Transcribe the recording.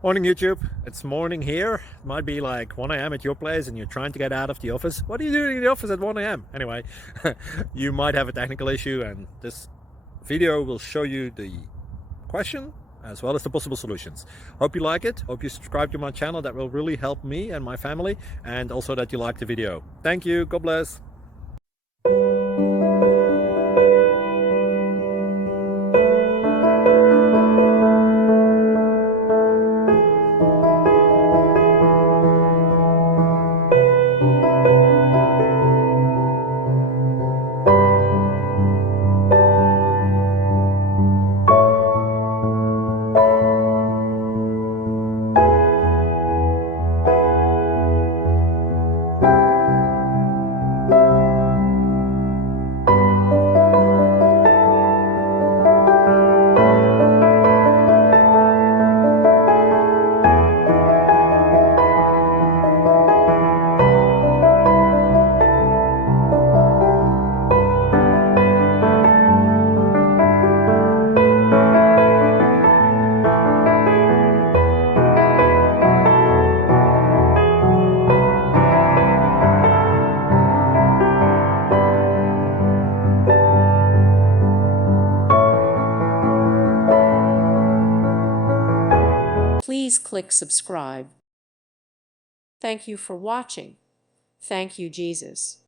Morning YouTube, it's morning here. It might be like 1 a.m. at your place and you're trying to get out of the office. What are you doing in the office at 1 a.m.? Anyway, you might have a technical issue and this video will show you the question as well as the possible solutions. Hope you like it, hope you subscribe to my channel. That will really help me and my family, and also that you like the video. Thank you, God bless. Please click subscribe. Thank you for watching. Thank you, Jesus.